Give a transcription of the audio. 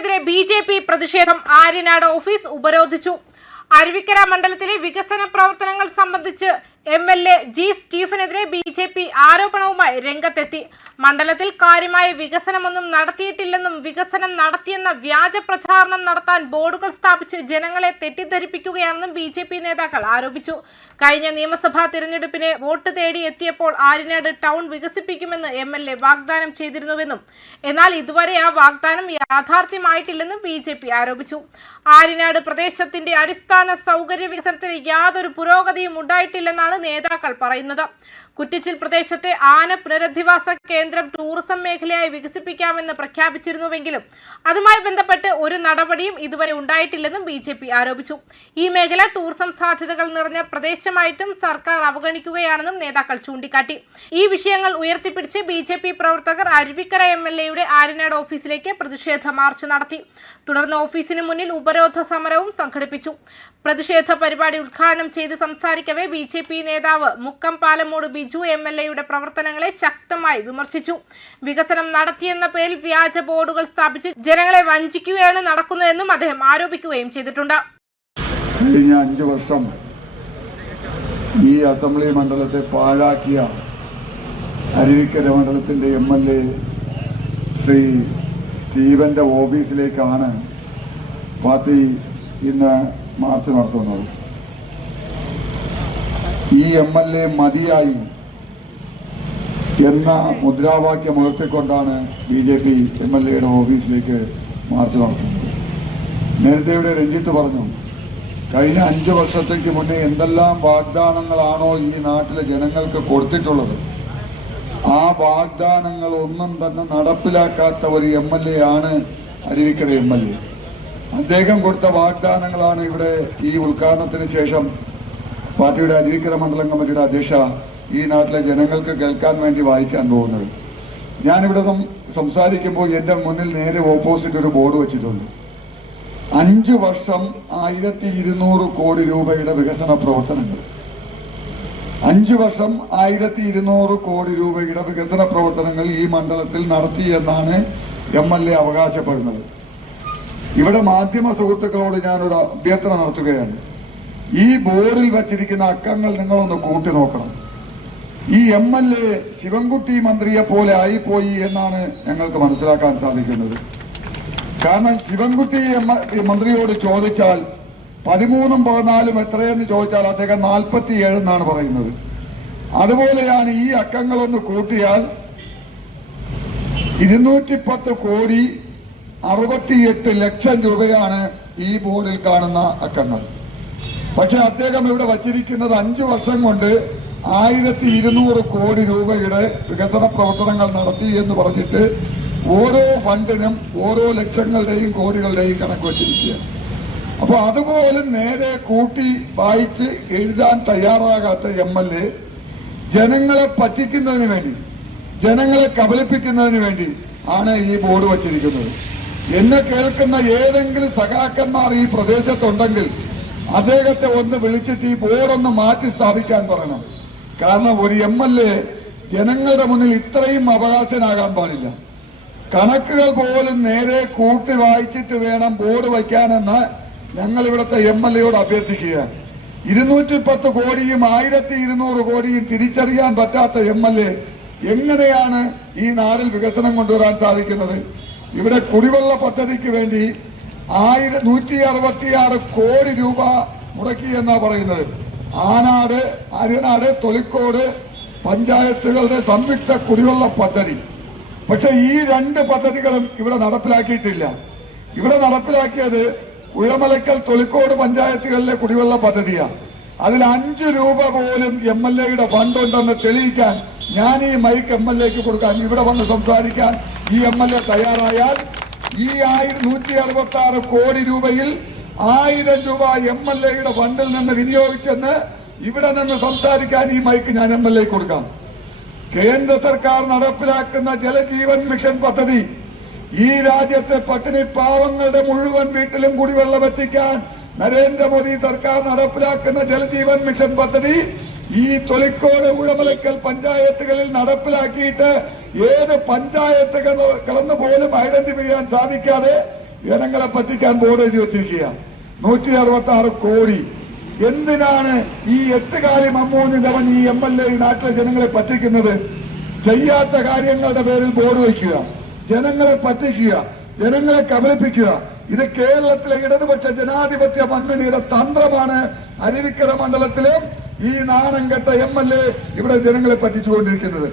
സ്റ്റീഫനെതിരെ BJP പ്രതിഷേധം. Aryanad office ഉപരോധിച്ചു. അരുവിക്കര മണ്ഡലത്തിലെ വികസന പ്രവർത്തനങ്ങൾ സംബന്ധിച്ച് എം.എൽ.എ. ജി. സ്റ്റീഫനെതിരെ ബി.ജെ.പി ആരോപണവുമായി രംഗത്തെത്തി. മണ്ഡലത്തിൽ കാര്യമായ വികസനമൊന്നും നടത്തിയിട്ടില്ലെന്നും വികസനം നടത്തിയെന്ന വ്യാജ പ്രചാരണം നടത്താൻ ബോർഡുകൾ സ്ഥാപിച്ച് ജനങ്ങളെ തെറ്റിദ്ധരിപ്പിക്കുകയാണെന്നും ബി.ജെ.പി നേതാക്കൾ ആരോപിച്ചു. കഴിഞ്ഞ നിയമസഭാ തിരഞ്ഞെടുപ്പിന് വോട്ട് തേടി എത്തിയപ്പോൾ ആര്യനാട് ടൗൺ വികസിപ്പിക്കുമെന്ന് എം.എൽ.എ. വാഗ്ദാനം ചെയ്തിരുന്നുവെന്നും എന്നാൽ ഇതുവരെ ആ വാഗ്ദാനം യാഥാർത്ഥ്യമായിട്ടില്ലെന്നും ബി.ജെ.പി ആരോപിച്ചു. ആര്യനാട് പ്രദേശത്തിന്റെ അടിസ്ഥാന സൗകര്യ വികസനത്തിന് യാതൊരു പുരോഗതിയും ഉണ്ടായിട്ടില്ലെന്നാണ് നേതാക്കൾ പറയുന്നത്. കുറ്റിച്ചിൽ പ്രദേശത്തെ ആന പുനരധിവാസ കേന്ദ്രം ടൂറിസം മേഖലയായി വികസിപ്പിക്കാമെന്ന് പ്രഖ്യാപിച്ചിരുന്നുവെങ്കിലും അതുമായി ബന്ധപ്പെട്ട് ഒരു നടപടിയും ഇതുവരെ ഉണ്ടായിട്ടില്ലെന്നും ബി.ജെ.പി ആരോപിച്ചു. ഈ മേഖല ടൂറിസം സാധ്യതകൾ നിറഞ്ഞ പ്രദേശമായിട്ടും സർക്കാർ അവഗണിക്കുകയാണെന്നും നേതാക്കൾ ചൂണ്ടിക്കാട്ടി. ഈ വിഷയങ്ങൾ ഉയർത്തിപ്പിടിച്ച് ബി.ജെ.പി പ്രവർത്തകർ അരുവിക്കര എം.എൽ.എയുടെ ആര്യനാട് ഓഫീസിലേക്ക് പ്രതിഷേധ മാർച്ച് നടത്തി. തുടർന്ന് ഓഫീസിന് മുന്നിൽ ഉപരോധ സമരവും സംഘടിപ്പിച്ചു. പ്രതിഷേധ പരിപാടി ഉദ്ഘാടനം ചെയ്ത് സംസാരിക്കവേ ബി.ജെ.പി നേതാവ് മുക്കം പാലമൂട് ബിജു എം.എൽ.എയുടെ പ്രവർത്തനങ്ങളെ ശക്തമായി വിമർശിച്ചു. വികസനം നടത്തിയെന്ന പേരിൽ വ്യാജ ബോർഡുകൾ സ്ഥാപിച്ച് ജനങ്ങളെ വഞ്ചിക്കുകയാണ് നടക്കുന്നതെന്നും അദ്ദേഹം ആരോപിക്കുകയും ചെയ്തിട്ടുണ്ട്. കഴിഞ്ഞ 5 വർഷം ഈ അസംബ്ലി മണ്ഡലത്തെ പാഴാക്കിയ അരുവിക്കര മണ്ഡലത്തിന്റെ എം.എൽ.എ. ശ്രീ സ്റ്റീവന്റെ ഓഫീസിലേക്കാണ് പാർട്ടി ഇന്ന് മാർച്ച് നടത്തുന്നത്. ഈ എം.എൽ.എ. മതിയായി എന്ന മുദ്രാവാക്യം ഉയർത്തിക്കൊണ്ടാണ് ബി.ജെ.പി എം.എൽ.എയുടെ ഓഫീസിലേക്ക് മാർച്ച് നടത്തുന്നത്. നേരത്തെ ഇവിടെ രഞ്ജിത്ത് പറഞ്ഞു, കഴിഞ്ഞ 5 വർഷത്തേക്ക് മുന്നേ എന്തെല്ലാം വാഗ്ദാനങ്ങളാണോ ഈ നാട്ടിലെ ജനങ്ങൾക്ക് കൊടുത്തിട്ടുള്ളത്, ആ വാഗ്ദാനങ്ങൾ ഒന്നും തന്നെ നടപ്പിലാക്കാത്ത ഒരു എം.എൽ.എ. ആണ് അരുവിക്കര എം.എൽ.എ. അദ്ദേഹം കൊടുത്ത വാഗ്ദാനങ്ങളാണ് ഇവിടെ ഈ ഉദ്ഘാടനത്തിന് ശേഷം പാർട്ടിയുടെ അരുവിക്കര മണ്ഡലം കമ്മിറ്റിയുടെ അധ്യക്ഷ ഈ നാട്ടിലെ ജനങ്ങൾക്ക് കേൾക്കാൻ വേണ്ടി വായിക്കാൻ പോകുന്നത്. ഞാനിവിടെ സംസാരിക്കുമ്പോൾ എൻ്റെ മുന്നിൽ നേരെ ഓപ്പോസിറ്റ് ഒരു ബോർഡ് വെച്ചിട്ടുണ്ട്. 5 വർഷം 1200 കോടി രൂപയുടെ വികസന പ്രവർത്തനങ്ങൾ. 5 വർഷം 1200 കോടി രൂപയുടെ വികസന പ്രവർത്തനങ്ങൾ ഈ മണ്ഡലത്തിൽ നടത്തി എന്നാണ് എം.എൽ.എ. അവകാശപ്പെടുന്നത്. ഇവിടെ മാധ്യമ സുഹൃത്തുക്കളോട് ഞാനൊരു അഭ്യർത്ഥന നടത്തുകയാണ്. ഈ ബോർഡിൽ വച്ചിരിക്കുന്ന അക്കങ്ങൾ നിങ്ങളൊന്ന് കൂട്ടി നോക്കണം. ഈ എം.എൽ.എ. ശിവൻകുട്ടി മന്ത്രിയെ പോലെ ആയിപ്പോയി എന്നാണ് ഞങ്ങൾക്ക് മനസ്സിലാക്കാൻ സാധിക്കുന്നത്. കാരണം ശിവൻകുട്ടി മന്ത്രിയോട് ചോദിച്ചാൽ 13ഉം 14ഉം എത്രയെന്ന് ചോദിച്ചാൽ അദ്ദേഹം 47 എന്നാണ് പറയുന്നത്. അതുപോലെയാണ് ഈ അക്കങ്ങളൊന്ന് കൂട്ടിയാൽ 210 കോടി 68 ലക്ഷം രൂപയാണ് ഈ ബോർഡിൽ കാണുന്ന അക്കങ്ങൾ. പക്ഷെ അദ്ദേഹം ഇവിടെ വച്ചിരിക്കുന്നത് 5 വർഷം കൊണ്ട് 1200 കോടി രൂപയുടെ വികസന പ്രവർത്തനങ്ങൾ നടത്തി എന്ന് പറഞ്ഞിട്ട് ഓരോ ഫണ്ടിനും ഓരോ ലക്ഷങ്ങളുടെയും കോടികളുടെയും കണക്ക് വച്ചിരിക്കുകയാണ്. അപ്പൊ അതുപോലും നേരെ കൂട്ടി വായിച്ച് എഴുതാൻ തയ്യാറാകാത്ത എം.എൽ.എ. ജനങ്ങളെ പറ്റിക്കുന്നതിന് വേണ്ടി, ജനങ്ങളെ കബളിപ്പിക്കുന്നതിന് വേണ്ടി ആണ് ഈ ബോർഡ് വച്ചിരിക്കുന്നത്. എന്നെ കേൾക്കുന്ന ഏതെങ്കിലും സഖാക്കന്മാർ ഈ പ്രദേശത്തുണ്ടെങ്കിൽ അദ്ദേഹത്തെ ഒന്ന് വിളിച്ചിട്ട് ഈ ബോർഡൊന്ന് മാറ്റി സ്ഥാപിക്കാൻ പറയണം. കാരണം ഒരു എം.എൽ.എ. ജനങ്ങളുടെ മുന്നിൽ ഇത്രയും അവകാശനാകാൻ പാടില്ല. കണക്കുകൾ പോലും നേരെ കൂട്ടി വായിച്ചിട്ട് വേണം ബോർഡ് വയ്ക്കാനെന്ന് ഞങ്ങൾ ഇവിടുത്തെ എം.എൽ.എയോട് അഭ്യർത്ഥിക്കുകയാണ്. 210 കോടിയും 1200 കോടിയും തിരിച്ചറിയാൻ പറ്റാത്ത എം.എൽ.എ. എങ്ങനെയാണ് ഈ നാടിൽ വികസനം കൊണ്ടുവരാൻ സാധിക്കുന്നത്? ഇവിടെ കുടിവെള്ള പദ്ധതിക്ക് വേണ്ടി 166 കോടി രൂപ മുടക്കി എന്നാ പറയുന്നത്. ആനാട്, അരുനാട്, തൊളിക്കോട് പഞ്ചായത്തുകളുടെ സംയുക്ത കുടിവെള്ള പദ്ധതി. പക്ഷെ ഈ 2 പദ്ധതികളും ഇവിടെ നടപ്പിലാക്കിയിട്ടില്ല. ഇവിടെ നടപ്പിലാക്കിയത് കുഴമലക്കൽ, തൊളിക്കോട് പഞ്ചായത്തുകളിലെ കുടിവെള്ള പദ്ധതിയാണ്. അതിൽ 5 രൂപ പോലും എം.എൽ.എയുടെ ഫണ്ടുണ്ടെന്ന് തെളിയിക്കാൻ ഞാൻ ഈ മൈക്ക് എം.എൽ.എക്ക് കൊടുക്കാൻ, ഇവിടെ വന്ന് സംസാരിക്കാൻ ഈ എം.എൽ.എ. തയ്യാറായാൽ ഈ 166 കോടി രൂപയിൽ 1000 രൂപ എം.എൽ.എയുടെ ഫണ്ടിൽ നിന്ന് വിനിയോഗിച്ചെന്ന് ഇവിടെ നിന്ന് സംസാരിക്കാൻ ഈ മൈക്ക് ഞാൻ എം.എൽ.എക്ക് കൊടുക്കാം. കേന്ദ്ര സർക്കാർ നടപ്പിലാക്കുന്ന ജലജീവൻ മിഷൻ പദ്ധതി ഈ രാജ്യത്തെ പട്ടിണി പാവങ്ങളുടെ മുഴുവൻ വീട്ടിലും കുടിവെള്ളം എത്തിക്കാൻ നരേന്ദ്രമോദി സർക്കാർ നടപ്പിലാക്കുന്ന ജലജീവൻ മിഷൻ പദ്ധതി ഈ തൊളിക്കോട്, ഉഴമലക്കൽ പഞ്ചായത്തുകളിൽ നടപ്പിലാക്കിയിട്ട് ഏത് പഞ്ചായത്തുകളെന്ന് പോലും ഐഡന്റിഫൈ ചെയ്യാൻ സാധിക്കാതെ ജനങ്ങളെ പറ്റിക്കാൻ ബോർഡ് എഴുതി വെച്ചിരിക്കുക. 166 കോടി. എന്തിനാണ് ഈ 8 കാലി മമ്മൂഞ്ഞവൻ ഈ MLA ഈ നാട്ടിലെ ജനങ്ങളെ പറ്റിക്കുന്നത്? ചെയ്യാത്ത കാര്യങ്ങളുടെ പേരിൽ ബോർഡ് വയ്ക്കുക, ജനങ്ങളെ പറ്റിക്കുക, ജനങ്ങളെ കബളിപ്പിക്കുക. ഇത് കേരളത്തിലെ ഇടതുപക്ഷ ജനാധിപത്യ മുന്നണിയുടെ തന്ത്രമാണ്. അരുവിക്കര മണ്ഡലത്തിലും ഈ നാണം കെട്ട MLA ഇവിടെ ജനങ്ങളെ പറ്റിച്ചുകൊണ്ടിരിക്കുന്നത്.